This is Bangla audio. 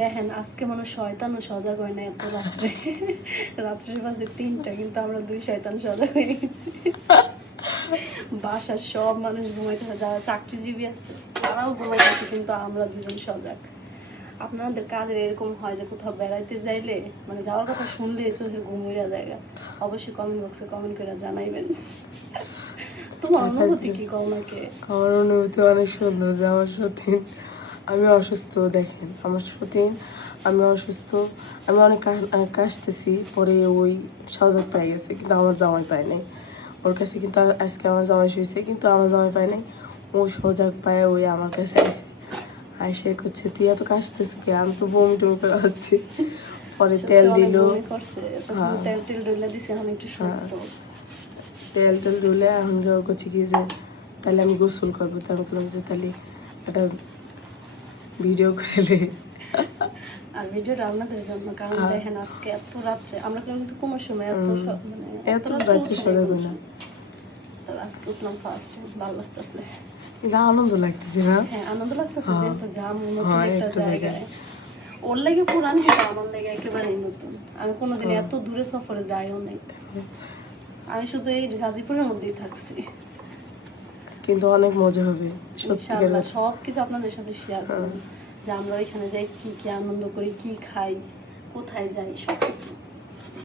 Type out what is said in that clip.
দেখেন আজকে মানে শয়তানও সজাগ হয় না এত রাত্রে। রাত্রের বাজে ৩টা, কিন্তু আমরা ২ শয়তান সজাগ হয়ে গেছি। বাসার সব মানুষ ঘুমাইতেছে, যারা চাকরিজীবী আছে তারাও ঘুমাইতেছে, কিন্তু আমরা দুজন সজাগ। আপনাদের কাজের এরকম হয় যে কোথাও বেড়াইতে যাইলে মানে যাওয়ার কথা শুনলে চোখের ঘুম উড়ে জায়গা? অবশ্যই কমেন্ট বক্সে কমেন্ট করে জানাইবেন। তোমার অনুভূতি কি কওনাকে? আমার অনুভূতি অনেক সুন্দর যে আমার সতীন, আমি অসুস্থ দেখেন আমার সতীন, আমি অসুস্থ, আমি অনেক কাশতেছি, পরে ওই সজাগ পেয়ে গেছে, কিন্তু আমার জামাই পায় নাই। ওর কাছে কিন্তু আজকে আমার জামাই শুয়েছে, কিন্তু আমার জামাই পায় নাই। ও সজাগ পায়, ওই আমার কাছে আসে, আইসে করছে তুই এত কাশতেছিস কি, আমি তো বমি টমি করে আসছি। পরে তেল দিল, হ্যাঁ তেল টেল ডলে দিছে, এখন একটু সুস্থ। তেল টেল ধুলে এখন যাওয়া করছি কি যে তাহলে আমি গোসল করবো, তো আমি বললাম যে তাহলে একটা ভিডিও করে আর ভিডিওটা আপনাদের জন্য, কারণ দেখেন আজকে এত রাত্রে আমরা কিন্তু কোনো সময় এত মানে এত রাত্রে সজাগ হয় না। আজকে উঠলাম ফার্স্ট, ভালো লাগতেছে, কিন্তু আনন্দ লাগতেছে না? হ্যাঁ আনন্দ লাগতেছে, হ্যাঁ। যেহেতু যাম নতুন হ্যাঁ, একটা একটা জায়গায়। ওর লেগে পুরান, কিন্তু আমার লেগে একেবারেই নতুন। আমি কোনোদিন এত দূরে সফরে যাইও নাই, আমি শুধু এই গাজীপুরের মধ্যেই থাকছি। কিন্তু অনেক মজা হবে সত্যিকার। ইনশাআল্লাহ সবকিছু আপনাদের সাথে শেয়ার করব, যে আমরা ওইখানে যাই কি কি আনন্দ করি, কি খাই, কোথায় যাই, সবকিছু।